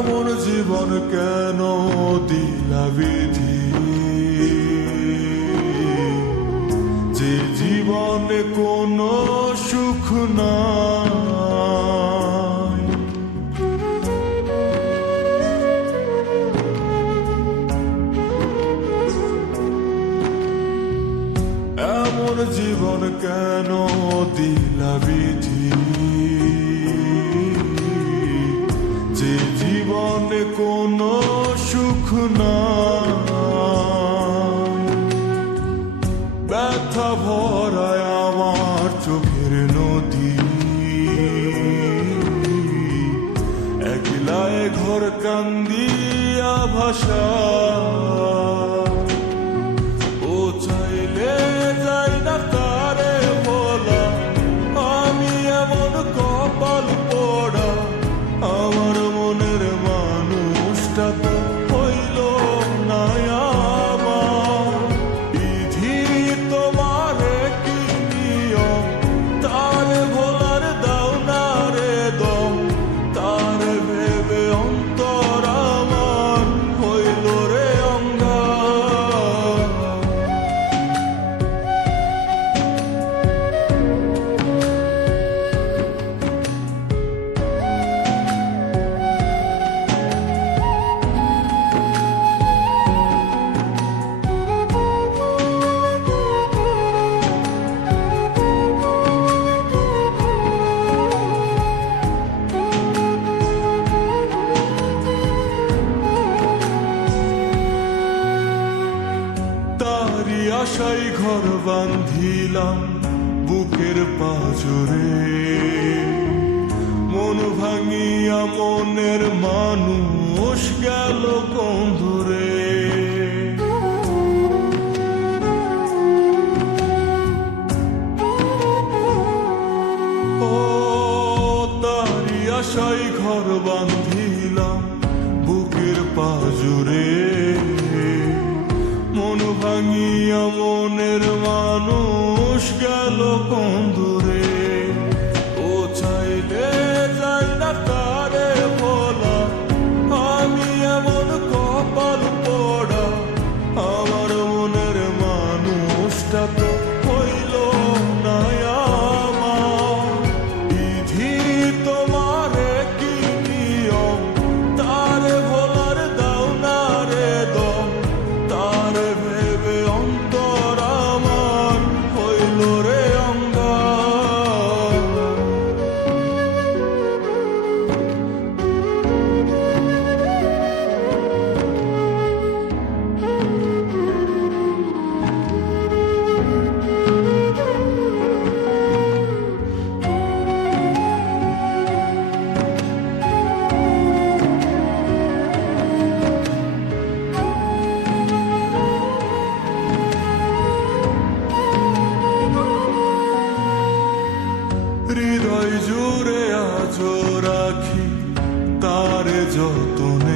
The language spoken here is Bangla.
এমন জীবন কেন দিলা বিধি, যে জীবনে কোনো সুখ নাই। এমন জীবন কেন দিলা বিধি, যে জীবনে কোনো সুখ নাই। ব্যথা ভরায় আমার চোখের নদী, একলায় ঘর কান্দিয়া ভাষা। ও চাইলে যাই না তারে বলা, আমি এমন কপাল পোড়া। আমার মনের মানুষটা তো হইল না আমার। বিধি তোমারে কি নিয়ম, তারে ভোলার দাও না রে দম। তারে ভেবে অন্তর আমার হইল রে অঙ্গার। তারি আশাই ঘর বান্ধিলাম বুকের পাজরে, মন ভাঙিয়া মনের মানুষ গেল কন্ধুরে। ও তারি আশাই ঘর বান্ধিলাম বুকের পাজরে, মন ভাঙিয়া মনের মানুষ গেল কন্ধুরে। ও চাইলে যাই না তারে বলা, আমি এমন কপাল পোড়া। আমার মনের মানুষটা তো হইল না আমার। বিধি তোমারে কি নিয়ম, তারে ভোলার দাও না রে দম। তারে ভেবে অন্তর আমার হইল রে অঙ্গার। হৃদয় জুড়ে আজো রাখি তারে যতনে।